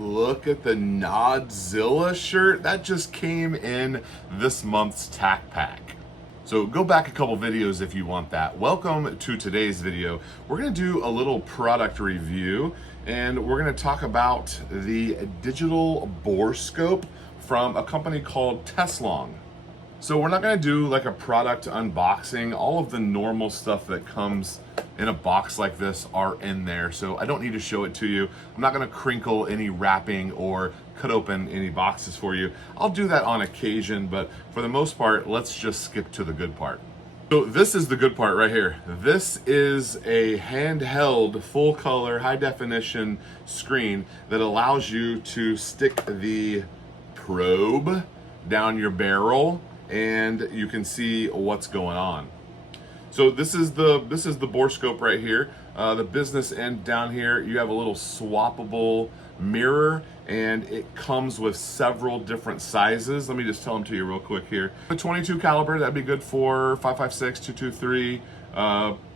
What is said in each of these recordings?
Look at the Nodzilla shirt. That just came in this month's tack pack. So go back a couple videos if you want that. Welcome to today's video. We're gonna do a little product review and we're gonna talk about the digital borescope from a company called Teslong. So we're not gonna do like a product unboxing. All of the normal stuff that comes in a box like this are in there. So I don't need to show it to you. I'm not gonna crinkle any wrapping or cut open any boxes for you. I'll do that on occasion, but for the most part, let's just skip to the good part. So this is the good part right here. This is a handheld, full color, high definition screen that allows you to stick the probe down your barrel and you can see what's going on. So this is the borescope right here. The business end down here, you have a little swappable mirror and it comes with several different sizes. Let me just tell them to you real quick here. A 22 caliber, that'd be good for 5.56, 223,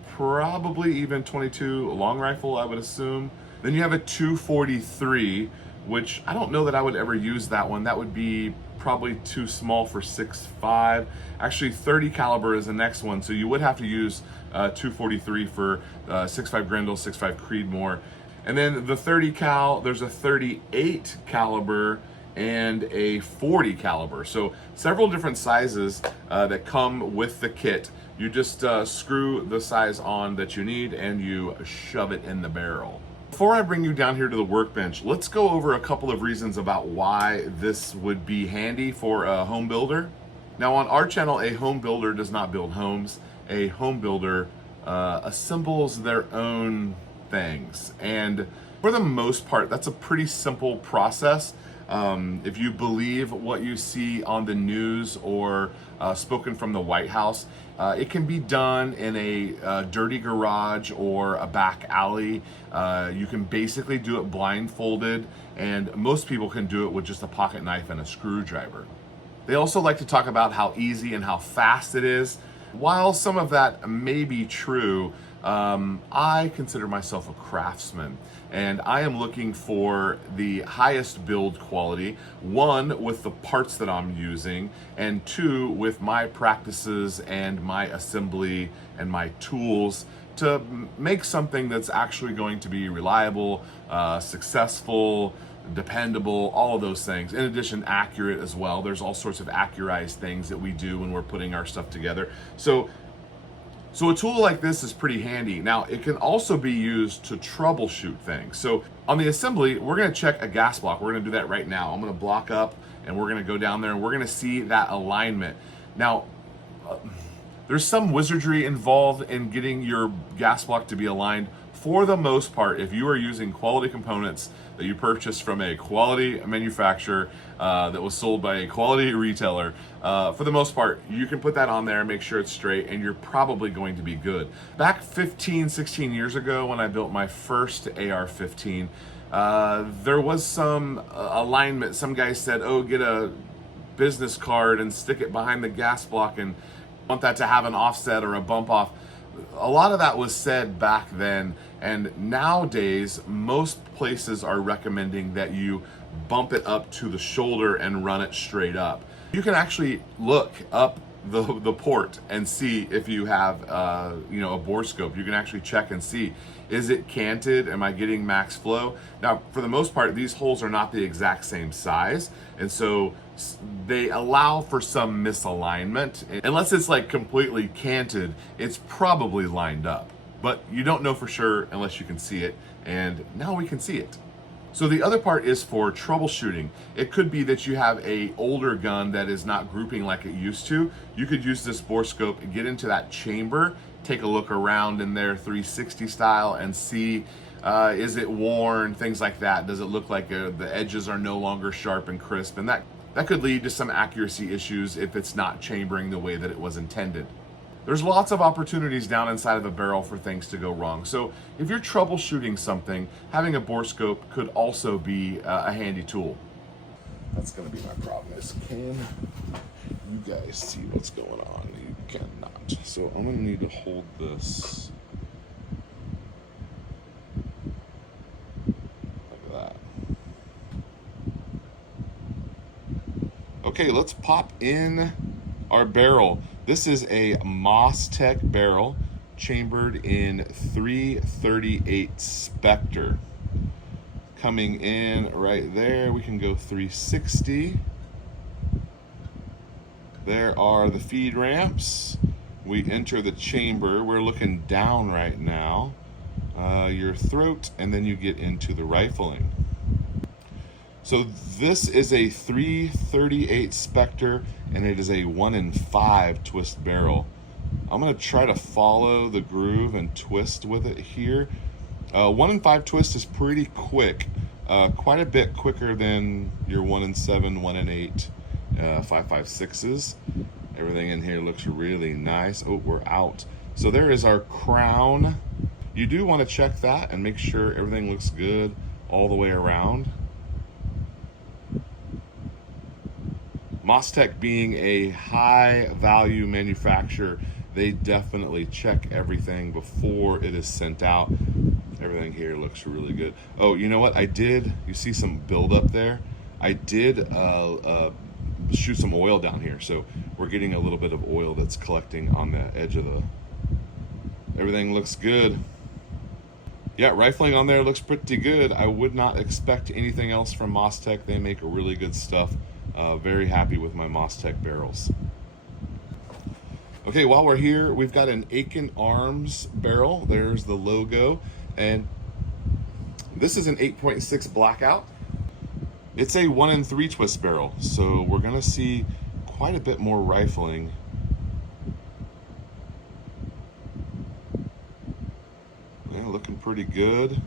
probably even 22 long rifle, I would assume. Then you have a 243, which I don't know that I would ever use that one. That would be probably too small for 6.5. Actually, 30 caliber is the next one, so you would have to use 243 for 6.5 Grendel, 6.5 Creedmoor. And then the 30 cal, there's a 38 caliber and a 40 caliber. So several different sizes that come with the kit. You just screw the size on that you need and you shove it in the barrel. Before I bring you down here to the workbench, let's go over a couple of reasons about why this would be handy for a home builder. Now on our channel, a home builder does not build homes. A home builder assembles their own things. And for the most part, that's a pretty simple process. If you believe what you see on the news or spoken from the White House, it can be done in a dirty garage or a back alley. You can basically do it blindfolded, and most people can do it with just a pocket knife and a screwdriver. They also like to talk about how easy and how fast it is. While some of that may be true, I consider myself a craftsman, and I am looking for the highest build quality, one, with the parts that I'm using, and two, with my practices and my assembly and my tools to make something that's actually going to be reliable, successful, dependable, all of those things. In addition, accurate as well. There's all sorts of accurized things that we do when we're putting our stuff together. So a tool like this is pretty handy. Now, it can also be used to troubleshoot things. So on the assembly, we're gonna check a gas block. We're gonna do that right now. I'm gonna block up and we're gonna go down there and we're gonna see that alignment. Now, there's some wizardry involved in getting your gas block to be aligned. For the most part, if you are using quality components that you purchased from a quality manufacturer that was sold by a quality retailer, for the most part, you can put that on there and make sure it's straight and you're probably going to be good. Back 15, 16 years ago when I built my first AR-15, there was some alignment. Some guy said, oh, get a business card and stick it behind the gas block and want that to have an offset or a bump off. A lot of that was said back then, and nowadays most places are recommending that you bump it up to the shoulder and run it straight up. You can actually look up the port and see if you have a borescope. You can actually check and see, is it canted? Am I getting max flow? Now, for the most part, these holes are not the exact same size, and so they allow for some misalignment. Unless it's like completely canted, it's probably lined up, but you don't know for sure unless you can see it, and now we can see it. So the other part is for troubleshooting. It could be that you have a older gun that is not grouping like it used to. You could use this borescope and get into that chamber, take a look around in there 360 style and see, is it worn, things like that. Does it look like the edges are no longer sharp and crisp? And that could lead to some accuracy issues if it's not chambering the way that it was intended. There's lots of opportunities down inside of a barrel for things to go wrong. So if you're troubleshooting something, having a borescope could also be a handy tool. That's gonna be my problem is, can you guys see what's going on? You cannot. So I'm gonna need to hold this like that. Okay, let's pop in our barrel. This is a Mostech barrel chambered in 338 Spectre. Coming in right there, we can go 360. There are the feed ramps. We enter the chamber. We're looking down right now. Your throat, and then you get into the rifling. So this is a 338 Spectre, and it is a 1 in 5 twist barrel. I'm gonna try to follow the groove and twist with it here. 1 in 5 twist is pretty quick, quite a bit quicker than your 1 in 7, 1 in 8, 5.56s. Everything in here looks really nice. Oh, we're out. So there is our crown. You do want to check that and make sure everything looks good all the way around. Mostech being a high value manufacturer, they definitely check everything before it is sent out. Everything here looks really good. Oh, you know what? You see some buildup there? I did shoot some oil down here, so we're getting a little bit of oil that's collecting on the edge of the... Everything looks good. Yeah, rifling on there looks pretty good. I would not expect anything else from Mostech. They make really good stuff. Very happy with my Mostech barrels. Okay, while we're here, we've got an Aiken Arms barrel. There's the logo, and this is an 8.6 blackout. It's a 1 in 3 twist barrel, so we're gonna see quite a bit more rifling. Yeah, looking pretty good.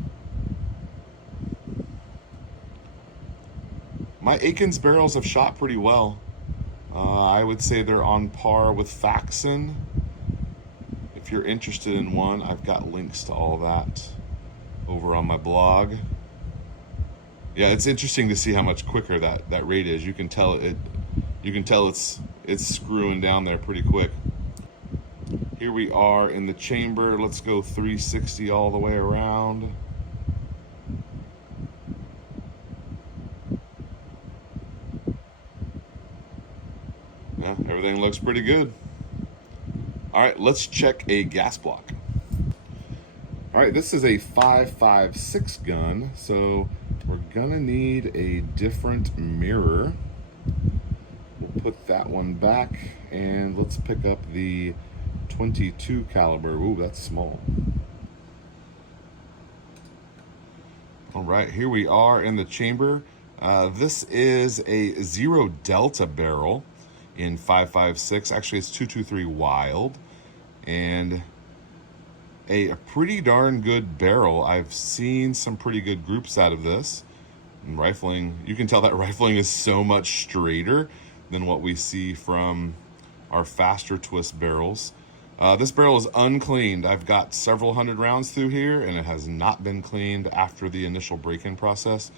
My Aiken's barrels have shot pretty well. I would say they're on par with Faxon. If you're interested in one, I've got links to all that over on my blog. Yeah, it's interesting to see how much quicker that rate is. You can tell it's screwing down there pretty quick. Here we are in the chamber. Let's go 360 all the way around. Yeah, everything looks pretty good. All right, let's check a gas block. All right, this is a 5.56 gun, so we're gonna need a different mirror. We'll put that one back, and let's pick up the 22 caliber. Ooh, that's small. All right, here we are in the chamber. This is a 0 Delta barrel in 5.56. Actually, it's 223 Wild, and a pretty darn good barrel. I've seen some pretty good groups out of this. And rifling, you can tell that rifling is so much straighter than what we see from our faster twist barrels. This barrel is uncleaned. I've got several hundred rounds through here, and it has not been cleaned after the initial break-in process.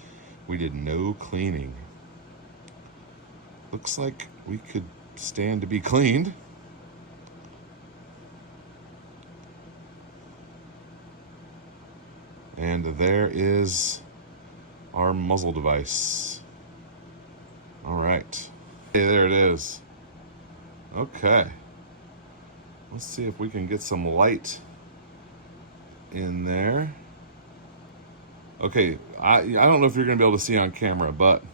We did no cleaning. Looks like we could stand to be cleaned. And there is our muzzle device. All right. Hey, there it is. Okay. Let's see if we can get some light in there. Okay, I don't know if you're gonna be able to see on camera, but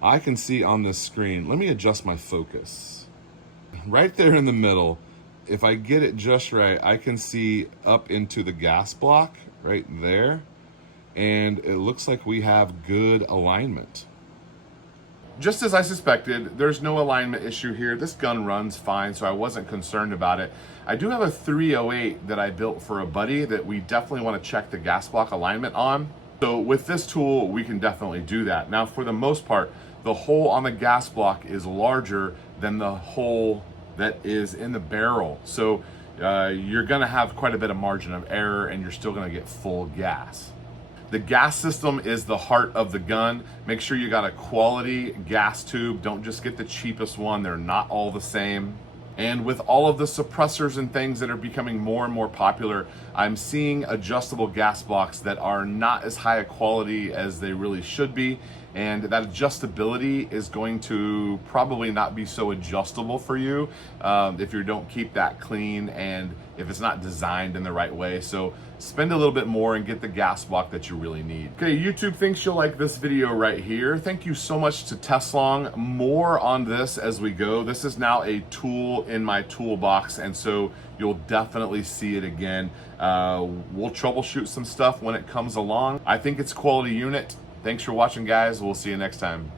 I can see on this screen. Let me adjust my focus. Right there in the middle, if I get it just right, I can see up into the gas block right there, and it looks like we have good alignment. Just as I suspected, there's no alignment issue here. This gun runs fine, so I wasn't concerned about it. I do have a 308 that I built for a buddy that we definitely want to check the gas block alignment on. So with this tool, we can definitely do that. Now, for the most part, the hole on the gas block is larger than the hole that is in the barrel. So you're gonna have quite a bit of margin of error, and you're still gonna get full gas. The gas system is the heart of the gun. Make sure you got a quality gas tube. Don't just get the cheapest one. They're not all the same. And with all of the suppressors and things that are becoming more and more popular, I'm seeing adjustable gas blocks that are not as high a quality as they really should be. And that adjustability is going to probably not be so adjustable for you if you don't keep that clean and if it's not designed in the right way. So spend a little bit more and get the gas block that you really need. Okay, YouTube thinks you'll like this video right here. Thank you so much to Teslong. More on this as we go. This is now a tool in my toolbox, and so you'll definitely see it again. We'll troubleshoot some stuff when it comes along. I think it's a quality unit. Thanks for watching, guys. We'll see you next time.